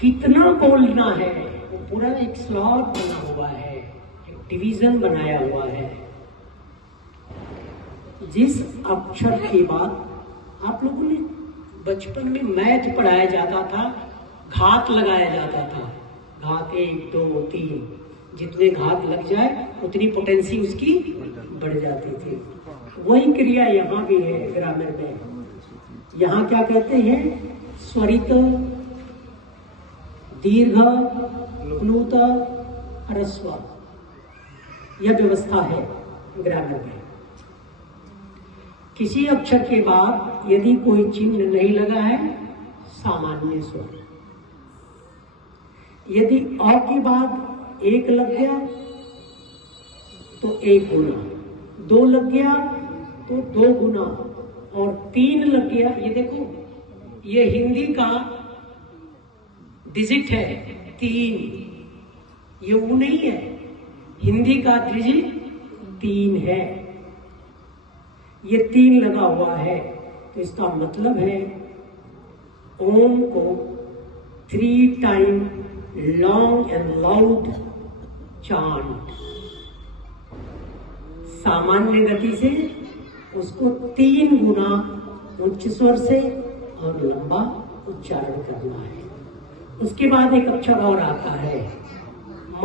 कितना बोलना है वो पूरा एक स्लॉट बना हुआ है, एक डिवीजन बनाया हुआ है। जिस अक्षर के बाद आप लोगों ने बचपन में मैथ पढ़ाया जाता था, घात लगाया जाता था, घात 1 2 3, जितने घात लग जाए उतनी पोटेंसी उसकी बढ़ जाती थी। वही क्रिया यहाँ भी है ग्रामर में। यहाँ क्या कहते हैं, स्वरित, दीर्घ, प्लुत, ह्रस्व, यह व्यवस्था है ग्रामर में। किसी अक्षर के बाद यदि कोई चिन्ह नहीं लगा है, सामान्य स्वर। यदि अ के बाद 1 लग गया तो 1 गुना, 2 लग गया तो 2 गुना, और 3 लग गया, ये देखो ये हिंदी का डिजिट है 3, ये वो नहीं है, हिंदी का डिजिट 3 है, ये 3 लगा हुआ है। तो इसका मतलब है ओम को 3 time long and loud chant, सामान्य गति से उसको 3 गुना उच्च स्वर से और लंबा उच्चारण करना है। उसके बाद एक अक्षर और आता है म,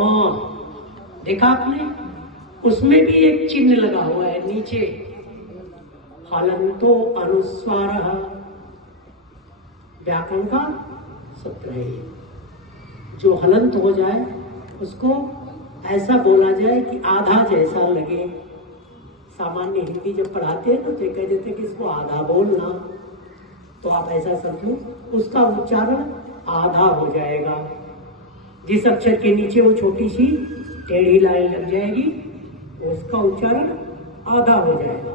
देखा आपने, उसमें भी एक चिन्ह लगा हुआ है नीचे, हलंतो अनुस्वार, व्याकरण का सूत्र है। जो हलंत हो जाए उसको ऐसा बोला जाए कि आधा जैसा लगे। सामान्य हिंदी जब पढ़ाते हैं तो कह देते हैं कि इसको आधा बोलना, तो आप ऐसा समझो उसका उच्चारण आधा हो जाएगा। जिस अक्षर के नीचे वो छोटी सी टेढ़ी लाइन लग जाएगी उसका उच्चारण आधा हो जाएगा।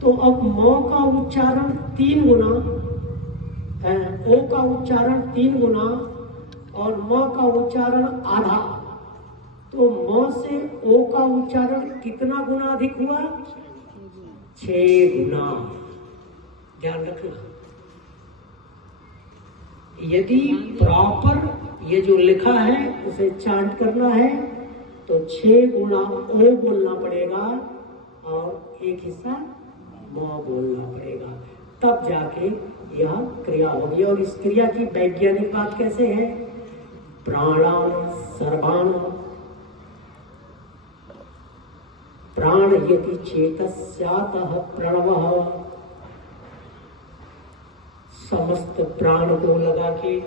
तो अब म का उच्चारण 3 गुना, ओ का उच्चारण 3 गुना और म का उच्चारण आधा, तो म से ओ का उच्चारण कितना गुना अधिक हुआ? 6 गुना। ध्यान रखना, यदि प्रॉपर ये जो लिखा है उसे चांट करना है तो 6 गुना ओ बोलना पड़ेगा और 1 हिस्सा म बोलना पड़ेगा, तब जाके यह क्रिया होगी। और इस क्रिया की वैज्ञानिक बात कैसे है? प्राणान सर्वान, प्राण यदि चेतस्यातः प्रणवः, समस्त प्राण को लगा के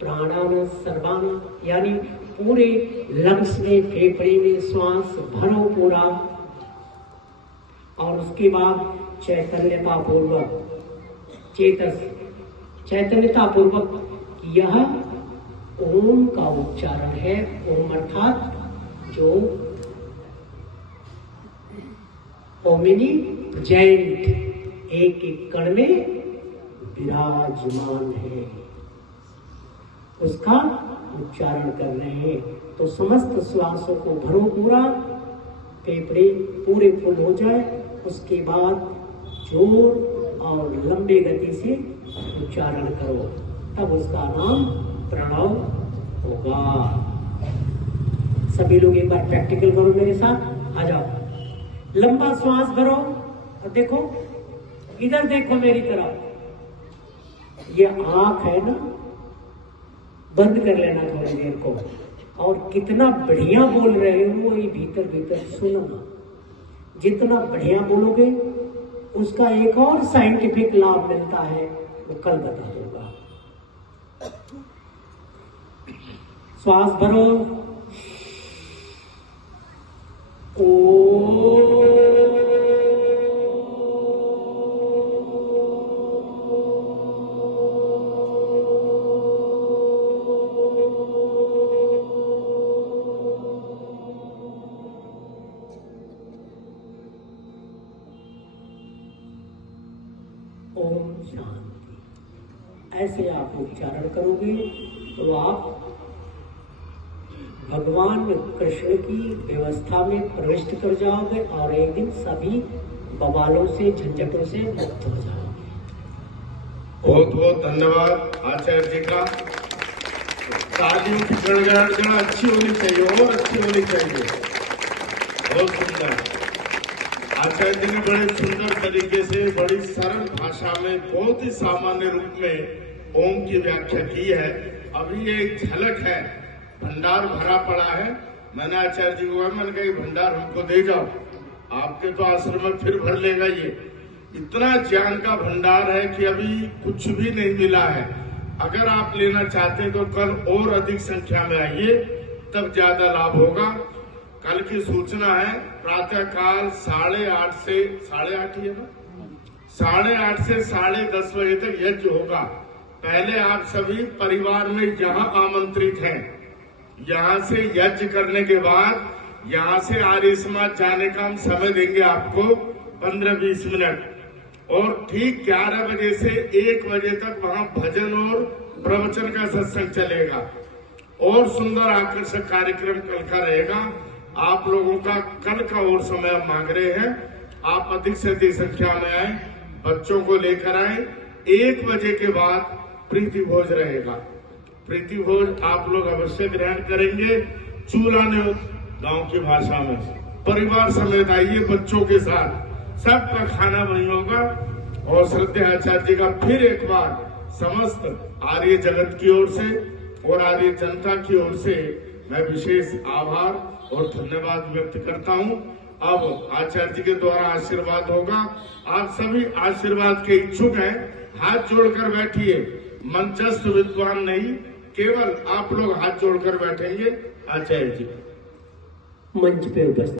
प्राणान सर्वान, यानी पूरे लंग्स में, फेफड़े में श्वास भरो पूरा, और उसके बाद चैतन्यता पूर्वक, चैतन्यता पूर्वक यह ओम का उच्चारण है। ओम अर्थात जो ओमिनी प्रेजेंट, एक एक कण में विराजमान है, उसका उच्चारण कर रहे हैं। तो समस्त श्वासों को भरो पूरा, फेफड़े पूरे फुल हो जाए, उसके बाद जोर और लंबे गति से उच्चारण करो, तब उसका नाम प्रणव होगा। सभी लोग एक बार प्रैक्टिकल करो मेरे साथ, आ जाओ। लंबा श्वास भरो और देखो, इधर देखो मेरी तरफ, ये आंख है ना, बंद कर लेना थोड़ी देर को, और कितना बढ़िया बोल रहे हो वो ये भीतर भीतर सुनो। जितना बढ़िया बोलोगे उसका एक और साइंटिफिक लाभ मिलता है, वो कल बता दूंगा। श्वास भरो, ओम शांति। ऐसे आप उच्चारण करोगे तो आप भगवान कृष्ण की व्यवस्था में प्रविष्ट कर जाओगे और एक दिन सभी बवालों से, झंझटों से मुक्त हो जाओगे। बहुत बहुत धन्यवाद आचार्य जी का। तालियों की गड़गड़ाहट जरा अच्छी होनी चाहिए और अच्छी होनी चाहिए। बहुत सुंदर आचार्य जी ने बड़े सुंदर तरीके से बड़ी सरल भाषा में बहुत ही सामान्य रूप में ओम की व्याख्या की है। अभी ये एक झलक है, भंडार भरा पड़ा है। मैंने आचार्य जी को कहा, मैंने कहा भंडार हमको दे जाओ, आपके तो आश्रम में फिर भर लेगा। ये इतना ज्ञान का भंडार है कि अभी कुछ भी नहीं मिला है। अगर आप लेना चाहते हैं तो कल और अधिक संख्या में आइए, तब ज्यादा लाभ होगा। कल की सूचना है, प्रातः काल 8:30 से 8:30 ही है ना, 8:30 से 10:30 बजे तक यज्ञ होगा। पहले आप सभी परिवार में यहाँ आमंत्रित हैं। यहाँ से यज्ञ करने के बाद यहाँ से आर्य समाज जाने का हम समय देंगे आपको 15-20 मिनट, और ठीक 11 बजे से 1 बजे तक वहाँ भजन और प्रवचन का सत्संग चलेगा और सुंदर आकर्षक कार्यक्रम कल का रहेगा। आप लोगों का कल का और समय हम मांग रहे हैं, आप अधिक से अधिक संख्या में आए, बच्चों को लेकर आए। 1 बजे के बाद प्रीति भोज रहेगा। प्रीति भोज आप लोग अवश्य ग्रहण करेंगे। चूल्हा न्योत गांव की भाषा में परिवार समेत आइए, बच्चों के साथ सबका खाना वही होगा। और श्रद्धेय आचार्य जी का फिर एक बार समस्त आर्य जगत की ओर से और आर्य जनता की ओर से मैं विशेष आभार और धन्यवाद व्यक्त करता हूं। अब आचार्य जी के द्वारा आशीर्वाद होगा। आप सभी आशीर्वाद के इच्छुक हैं, हाथ जोड़कर बैठिए। मंचस्थ विद्वान नहीं, केवल आप लोग हाथ जोड़कर बैठेंगे। आचार्य जी मंच पे उपस्थित